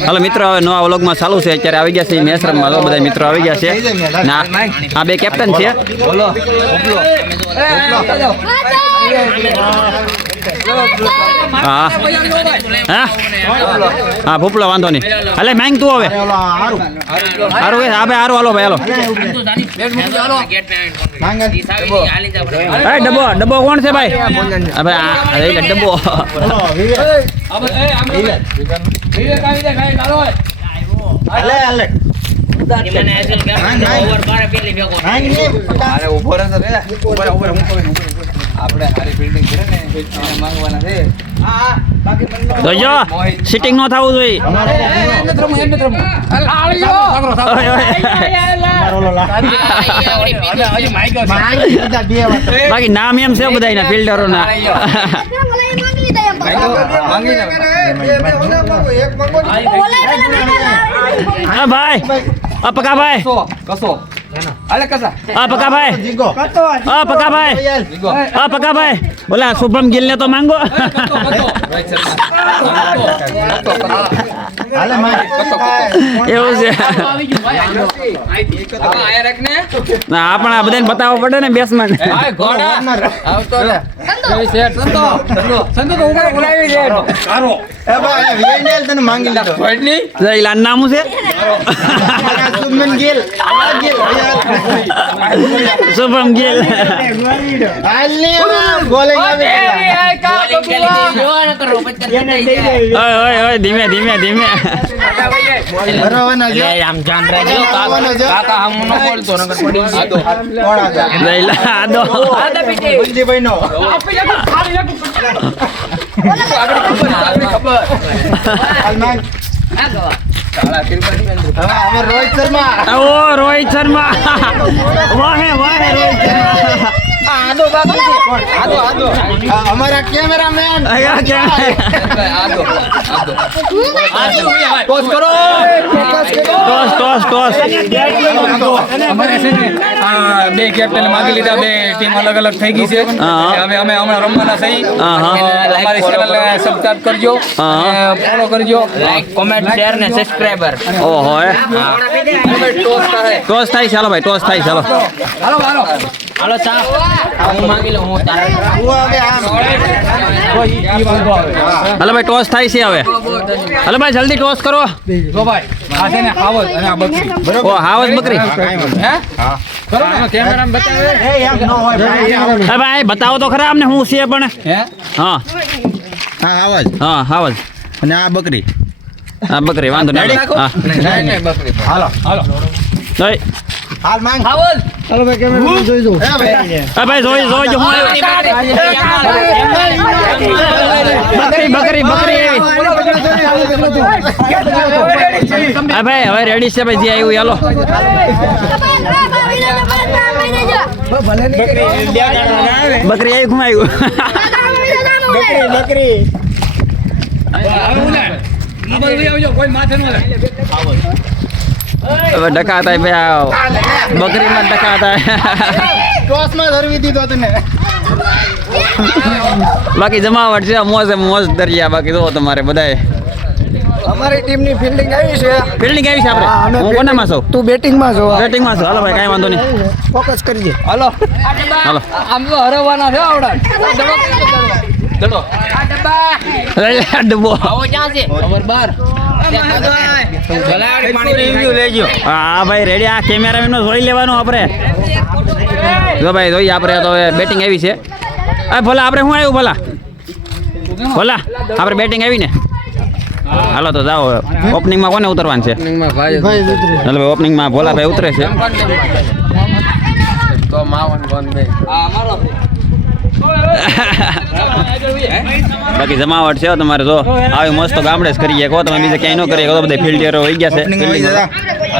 હાલો મિત્રો હવે નવા વ્લોગમાં ચાલુ છે અત્યારે આવી ગયા છે મેસરમમાં બધા મિત્રો આવી ગયા છે ના આ બે કેપ્ટન છે બોલો હા હા હા ભૂપલો વાંધો નહીં હાલે માંગ તું હવે હારું હા ભાઈ હારું હાલો ભાઈ હાલો ડબ્બો ડબ્બો કોણ છે ભાઈ હવે ડબ્બો સિટિંગ નો થવું જોઈએ બાકી નામ એમ છે બધા ફિલ્ડરો ના ભાઈ પકા ભાઈ પકા ભાઈ બોલા શુભમ ગિલ ને તો માંગો એવું છે ના આપણે આ બધાને બતાવવો પડે ને બેસમાં નામ છે શુભમ ગિલ ધીમે ધીમે ધીમે રોહિત શર્મા રોહિત શર્મા વાહે વાહે રોહિત શર્મા हमारा कैमरामैन टॉस करो टॉस टॉस हमारे से બે કેપ્ટન માંગી લીધા બે ટીમ અલગ અલગ થઈ ગઈ છે હવે અમે હમણાં રમવાના થઈ અમારી ચેનલ ને સબસ્ક્રાઇબ કરજો ફોલો કરજો લાઈક કમેન્ટ શેર ને સબસ્ક્રાઇબર ઓહો ટોસ થાય ચાલો ભાઈ ટોસ થાય ચાલો હાલો હાલો હાલો ચા હું માંગી લઉં હું તારે હાલો ભાઈ ટોસ થાય છે હવે હાલો ભાઈ જલ્દી ટોસ કરો જો ભાઈ આ છે ને હાવજ અને આ બકરી ઓ હાવજ બકરી હે હા કરો ને કેમેરામાં બતાવે એ એમ નો હોય ભાઈ બતાવો તો ખરા અમને હું છે પણ હે હા હા હાવજ હા હાવજ અને આ બકરી વાંધો નહીં હા બકરી હાલો હાલો હાલ માંગ હાવલ ચાલો ભાઈ કેમેરા જોઈ જો એ ભાઈ જોઈ જો હું બકરી આ ભાઈ હવે રેડી છે ભાઈ જે આવ્યું ચાલો બકરી આવી ઘુમાયું બકરી કોઈ માથે ન હવે ડકાતા ભાઈ બકરીમાં ડકાતા ટોસમાં ધરવી દીધો તને બાકી જમાવટ છે મોજ દરિયા બાકી જો તમારે બધાએ અમારી ટીમની ફિલ્ડિંગ આવી છે આપણે હું કોનામાં છું તું બેટિંગમાં છો હાલો ભાઈ કાંઈ વાંધો નહીં ફોકસ કરજે હાલો આમ તો હરવાના છે આવડા ડબ્બો આવો ક્યાં છે ખબર બાર હા ભાઈ રેડી આ કેમેરામેન નો જોઈ લેવાનું આપણે જો ભાઈ જોઈએ આપણે તો બેટિંગ આવી છે ભલા આપણે શું આવ્યું ભલા આપણે બેટિંગ આવી ને હાલો તો જાઓ ઓપનિંગમાં કોને ઉતરવાનું છે હાલો ભાઈ ઓપનિંગમાં ભોલાભાઈ ઉતરે છે બાકી જમાવટ છે તમારે જો આવી મસ્ત ગામડે જ કરીએ કહો તમે બીજે ક્યાંય ન કરીએ કહો બધા ફિલ્ડરો હોઈ ગયા છે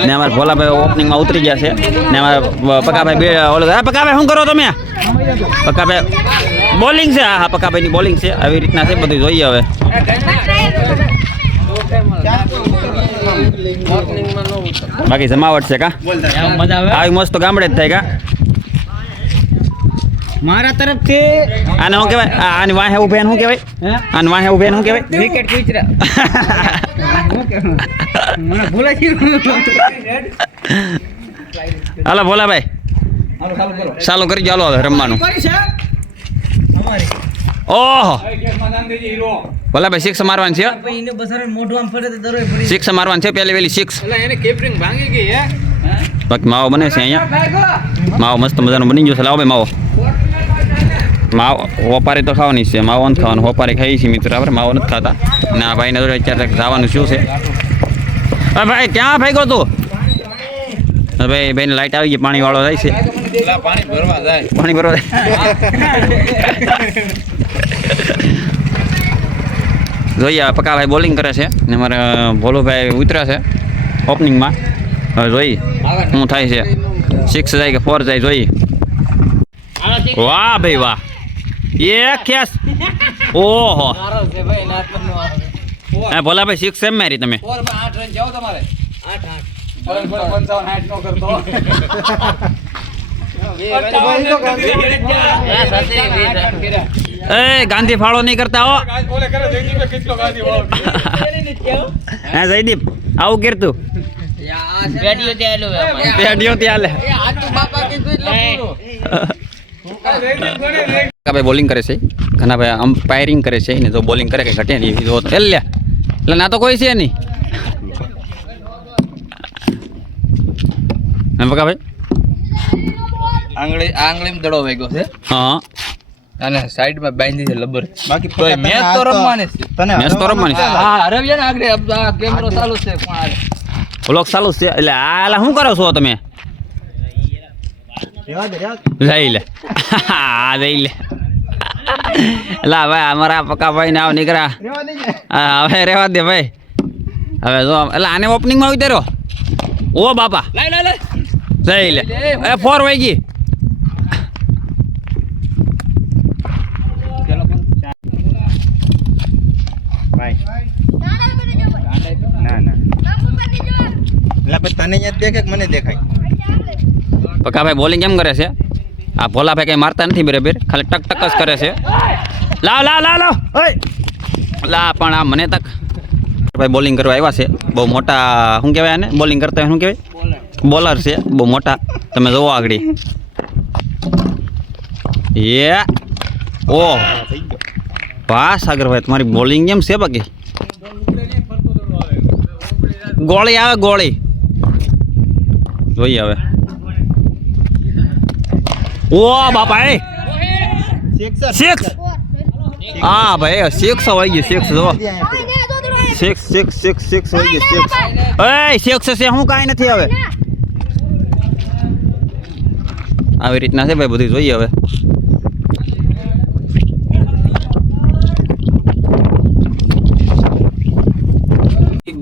ને અમારા ભોલાભાઈ ઓપનિંગમાં ઉતરી ગયા છે ને અમારા પકાભાઈ બે ઓલો પકાભાઈ શું કરો તમે પકાભાઈ બોલિંગ છે હા પકાભાઈની બોલિંગ છે આવી રીતના છે બધું જોઈએ હવે બાકી જમાવટ છે કા આવી મસ્ત ગામડે જ થાય કા મારા તરફથી આને શું કહેવાય આની વાહે ઉભે શું કહેવાય આને વાહે ઉભે શું કહેવાય વિકેટ કૂતરા હાલો ભોલાભાઈ ચાલુ કરી ચાલો હવે રમવાનું. ઓહો ભોલાભાઈ સિક્સ મારવાનું છે, સિક્સ મારવાનું છે, પહેલી વેલી સિક્સ. બાકી માવો બને છે અહીંયા, માવો મસ્ત મજાનો બની ગયો છે. લાવો ભાઈ માવો, માવો હોપારી તો ખાવાની છે, માવો નથી ખાવાનું. હોપારી ખાઈ છે મિત્રો, આપણે માવો નથી ખાતા. ને આ ભાઈને જોડે અત્યારે જવાનું શું છે? ભાઈ ક્યાં ભાઈ ગયો તું? ભાઈ ભાઈને લાઈટ આવી ગઈ, પાણી વાળો જાય છે, પાણી ભરવા જાય. જોઈએ પકાભાઈ બોલિંગ કરે છે ને મારે ભોલુભાઈ ઉતર્યા છે ઓપનિંગમાં. હવે જોઈએ શું થાય છે, સિક્સ જાય કે ફોર જાય જોઈએ. વાહ ભાઈ વાહ, એક કેસ. ઓહો ભોલાભાઈ સિક્સ એમ મારી તમે? એ ગાંધી ફાળો નહીં કરતા હો. હા જયદીપ આવું કરતું પેડીઓ ત્યાં ભાઈ બોલિંગ કરે છે, ઘણા ભાઈ અમ્પાયરિંગ કરે છે ને, જો બોલિંગ કરે કે ઘટે નહીં એટલે ના તો કોઈ છે નહીં. બકા ભાઈ આંગળી દડો વાગ્યો છે. હા અને સાઈડમાં બાંધી છે લબર. બાકી તો મેચ તો રમવાની છે, મેચ તો રમવાની છે. હા હરવ્યા ને આગળ આ કેમેરો ચાલુ છે, પણ વ્લોગ ચાલુ છે. એટલે આ શું કરો છો તમે? લઈ લે હા લઈ લે. લા ભાઈ અમારા પકા ભાઈ ને આવ નીકળ્યા. હવે રેવા દે ભાઈ. હવે જો એટલે આને ઓપનિંગમાં ઉતાર્યો. ઓ બાપા લઈ લે એ ફોર વાગી. પકાભાઈ બોલિંગ કેમ કરે છે? આ ભોલાભાઈ કઈ મારતા નથી બરાબર, ખાલી ટક ટક જ કરે છે. લાવ લાવ લાવ લાવ લા પણ આ મને તક ભાઈ બોલિંગ કરવા આવ્યા છે. બહુ મોટા શું કહેવાય આને બોલિંગ કરતા હોય શું કહેવાય? બોલર છે બહુ મોટા. તમે જોવો આગળ એ ઓ વાહ સાગરભાઈ તમારી બોલિંગ કેમ છે? બાકી ગોળી આવે ગોળી જોઈએ હવે. ઓ બાપા એ સિક્સ. હા ભાઈ સિક્સ હોય ગયું, સિક્સ જો સિક્સ સિક્સ સિક્સ સિક્સ હોય ગયું, સિક્સ. એ સિક્સ છે હું કાંઈ નથી હવે. આવી રીતના છે ભાઈ બધું જોઈએ હવે.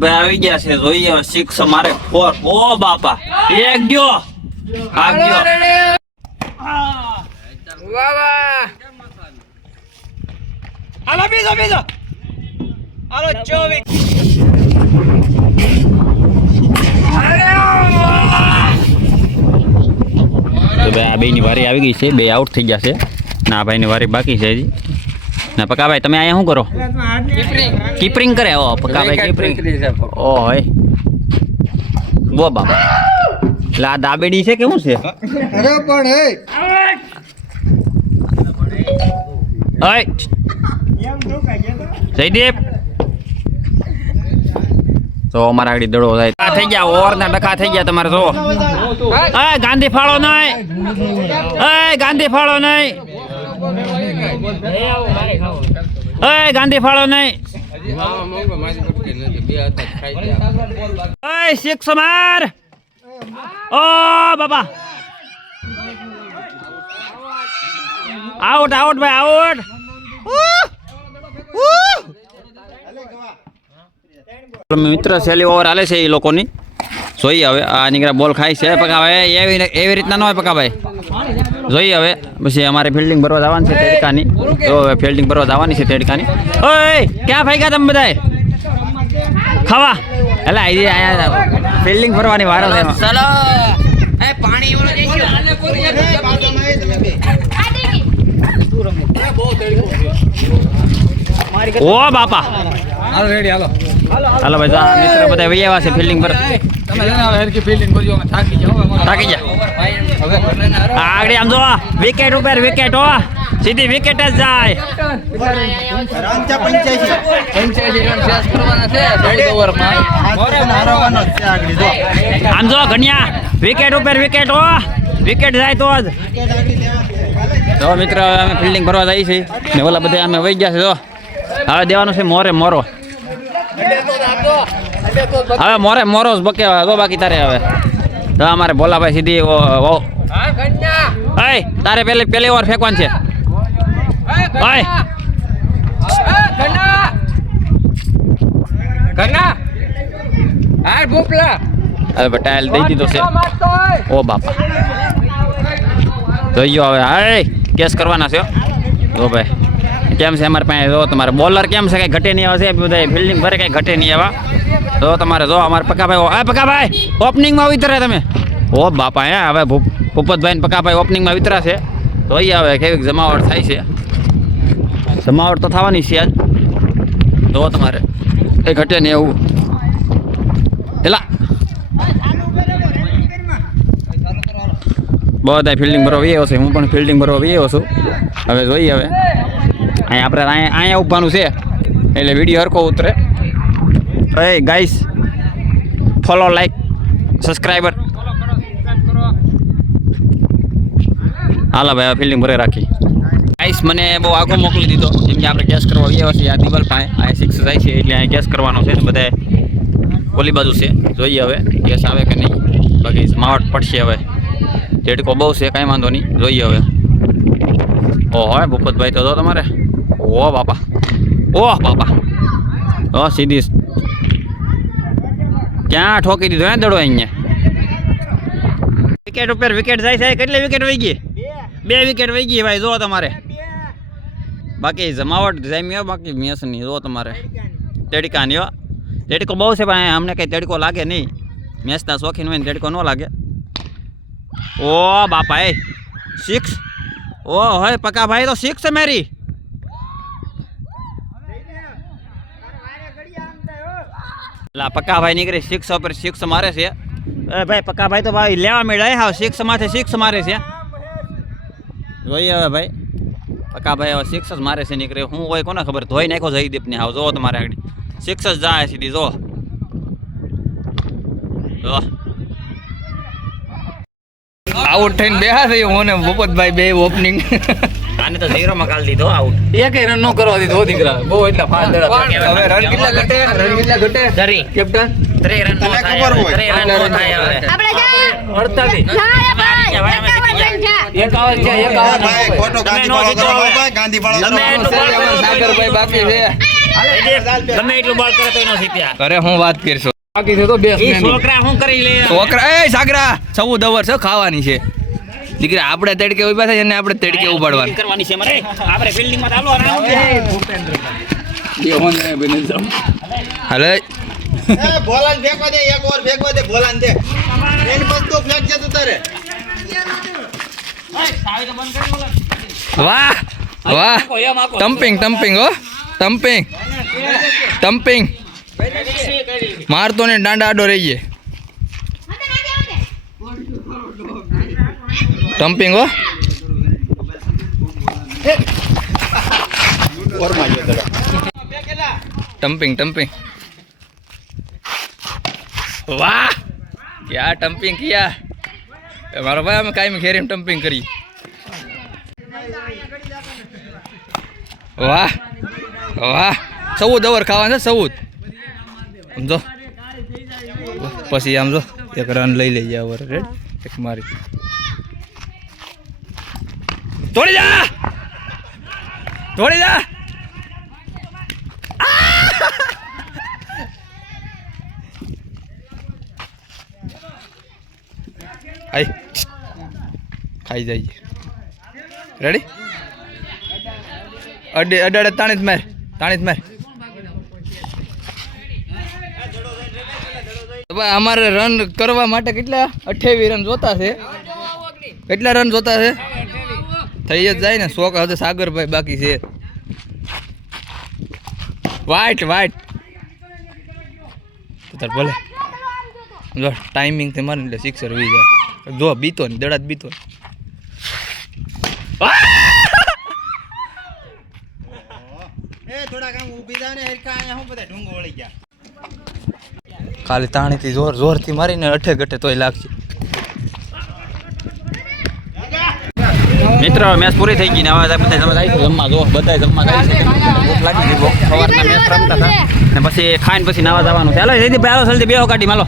ભાઈ આવી ગયા છે જોઈએ હવે. સિક્સ મારે ફોર. ઓ બાપા એક ગયો આ ગયો. હાલો બીજો બીજો હાલો 24. તો ભાઈ આ બેની વારી આવી ગઈ છે, બે આઉટ થઈ ગયા છે. ના ભાઈની વારી બાકી છે હજી. ના પકાભાઈ તમે અહીંયા શું કરો? કીપરિંગ કરે. ઓ પકાભાઈ કીપરિંગ. ઓ હોય વો બાબા. એટલે આ દાબેડી છે કે શું છે? અરે પણ જયદીપ તો અમારા આગળ દડો થાય થઈ ગયા. ઓવર ના ડખા થઈ ગયા તમારે. જો ગાંધી ફાળો નહીં, ગાંધી ફાળો નહીં, ગાંધી ફાળો નહીં. સિક્સ માર. ઓ બાબા આઉટ આઉટ ભાઈ આઉટ. મિત્ર છેલ્લી ઓવર હાલે છે એ લોકોની. જોઈએ હવે આ નીકળ્યા બોલ ખાય છે. પકાભાઈ એવી રીતના ન હોય પકાભાઈ. જોઈએ હવે પછી અમારે ફિલ્ડિંગ ભરવા જવાની છે તેડકાની. તો હવે ફિલ્ડિંગ ભરવા જવાની છે તેડકાની. ઓય ક્યાં ભાગ્યા તમે બધાય ખાવા? એટલે અહીંયા ફિલ્ડિંગ ભરવાની વારો છે. ઓ બાપા હાલો રેડી હાલો. હાલો ભાઈ આ મિત્ર બધા વહી આવ્યા છે ફિલ્ડિંગ પર તમે જઈને હવે હરકી ફિલ્ડિંગ કરજો અમે થાકી થાકી જા આગળ આમ જો વિકેટ ઉપર વિકેટ હો સીધી વિકેટ જ જાય રન છે 85 રન ચેસ કરવાના છે 14 ઓવરમાં હારવાનો છે આગળ જો આમ જો ઘણિયા વિકેટ ઉપર વિકેટ હો વિકેટ જાય તો જ જો મિત્ર અમે ફિલ્ડિંગ ભરવા જઈએ છીએ ને ઓલા બધા અમે વહી ગયા છે જો હવે દેવાનું છે મોરે મોરો હવે મોરે મોરો જ બકેવા જો બાકી તારે હવે તો અમારે ભોલાભાઈ સીધી તારે પેલી ઓવર ફેંકવાનું છે હવે ટાયલ દઈ દીધો છે ઓ બાપ જોઈ ગયો હવે હાય કેસ કરવાના છે જો ભાઈ કેમ છે અમારે પાસે જો તમારે બોલર કેમ છે કઈ ઘટે નહીં આવે છે બધા ફિલ્ડિંગ ભરે કઈ ઘટે નહીં આવા તો તમારે જો અમારે પકાભાઈ ઓપનિંગમાં વિતરે તમે ઓ બાપા હે હવે ભૂપતભાઈ પકાભાઈ ઓપનિંગમાં વિતરા છે તો અહીં આવે કેવી જમાવટ થાય છે જમાવટ તો થવાની છે આજ જો તમારે કઈ ઘટે નહીં એવું એલા બધા ફિલ્ડિંગ ભરવા આવ્યો છે હું પણ ફિલ્ડિંગ ભરવા આવ્યો છું હવે જોઈએ હવે અહીંયા આપણે અહીંયા ઊભવાનું છે એટલે વિડીયો હરખો ઉતરે એ ગાઈસ ફોલો લાઈક સબસ્ક્રાઈબર હાલો ભાઈ હવે ફિલ્ડિંગ ભરે રાખી ગાઈસ મને બહુ આગો મોકલી દીધો જેમ કે આપણે ગેસ કરવા આવ્યા છીએ આ દિવાલ પાસે અહીંયા 6 જાય છે એટલે અહીંયા ગેસ કરવાનો છે બધા ઓલી બાજુ છે જોઈએ હવે ગેસ આવે કે નહીં બાકી માવટ પડશે હવે ટેડકો બહુ છે કાંઈ વાંધો નહીં જોઈએ હવે ઓહો ભૂપતભાઈ તો તમારે ઓહ બાપા સીધી ક્યાં ઠોકી દીધો હે દડો અહીંયા વિકેટ ઉપર વિકેટ જાય છે કેટલી વિકેટ વહી ગઈ 2 વિકેટ વહી ગઈ ભાઈ જો તમારે બાકી જમાવટ જામ્યો બાકી મેસ નહીં જો તમારે તેડકા નહીં હો તેડકો બહુ છે પણ અમને કંઈ તેડકો લાગે નહીં મેચના શોખીન હોય ને તેડકો ન લાગે ઓ બાપા 6 ઓ હોય પકા ભાઈ તો 6 છે મેરી લા પકા ભાઈ નીકળે 6 ઉપર 6 મારે છે ભાઈ પકા ભાઈ તો ભાઈ લેવા મેળાય હા 6 માથે 6 મારે છે જોઈએ હવે ભાઈ પકા ભાઈ હવે 6 જ મારે છે નીકળે હું હોય કોને ખબર ધોઈ નાખો જયદીપ ને આવ જો તમારે આગળ 6 જ જાય સીધી જો આઉટ થઈને બેહા થઈ હું ને ભૂપતભાઈ બે ઓપનિંગ આને તો 0 માં કાલ દીધો આઉટ એકે રન નો કરવા દીધો દીકરા બહુ એટલા ફાસ્ટ દડા હવે રન કેટલા ઘટે ધરી કેપ્ટન 3 રન નો થાય 3 રન નો થાય હવે આપણે જા 48 ભાઈ ખોટો ગાંધી પાળો કરો ભાઈ ગાંધી પાળો કરો સાગરભાઈ બાકી છે ગમે એટલું બોલ કરે તો એનો જીત્યા અરે હું વાત કરશો બાકી છે તો બેટ્સમેન છોકરા શું કરી લે છોકરા એ સાગરા 14 ઓવર છે ખાવાની છે દીકરા આપણે તડકે ઉભા થાય અને આપણે તડકે ઉપાડવાનું કરવાની છે મારે આપણે ફિલ્ડિંગ માં ચાલો હાલે બોલાન ફેંકવા દે એક ઓવર ફેંકવા દે બોલાન દે એની બસ તો ફ્લેગ જતો તારે વાહ વાહ ટમ્પિંગ હો ટમ્પિંગ મારતો ને દાંડા આડો રહી ગયે ટમ્પિંગ હો टम्पिंग वाह क्या टम्पिंग किया हमारा भाई हमें काई में खेरे में टम्पिंग करी वाह वाह 14 ओवर खावा है 14 समझो पसी समझो एक रन लई ले ओवर रेड एक मारी तोड़ी जा आई खाई जाइए रेडी अड्डे अड्डे ताणीत मार हमारे रन करवा माटे કેટલા 28 रन જોતા છે કેટલા રન જોતા છે થઈ જ જાય ને 100 હદે સાગરભાઈ બાકી છે વાઇટ તાર ભલે જો ટાઈમિંગ થી મારે એટલે સિક્સર વી જાય જો બીતો ને દડા જ બીતો એ થોડા કામ ઊભી જાવ ને હરખા અહીંયા હું બધા ઢુંગો વળી ગયા ખાલી તાણીથી જોરથી મારીને અઠે ગઠે તોય લાગશે મિત્ર મેચ પૂરી થઈ ગઈ ને હવે બધા તમે આવી જમવા જો બધા જમવા જાય છે ભૂખ લાગી હતી સવારના મેચ રમતા હતા ને પછી ખાઈને પછી નાવા જવાનું છે હાલો જલ્દી ભાઈ હાલો જલ્દી બેહો ગાડી હાલો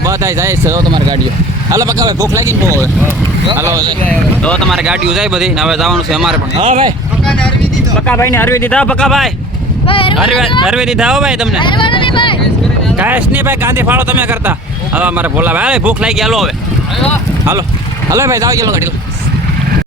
બધા જાય છે જો તમારી ગાડીઓ હાલો પક્કા ભાઈ ભૂખ લાગી ને બહુ હવે હાલો તો તમારી ગાડીઓ જાય બધી ને હવે જવાનું છે અમારે પણ હા ભાઈ પક્કાને હરવી દીધો પક્કા ભાઈ ને હરવી દીધા પક્કા ભાઈ હરવી દીધા હો ભાઈ તમને કાંઈ નહીં ભાઈ ગાંધી ફાળો તમે કરતા હવે અમારે બોલા ભાઈ ભૂખ લાગી હાલો હવે હાલો હાલો ભાઈ જાવ ચાલો ગાડી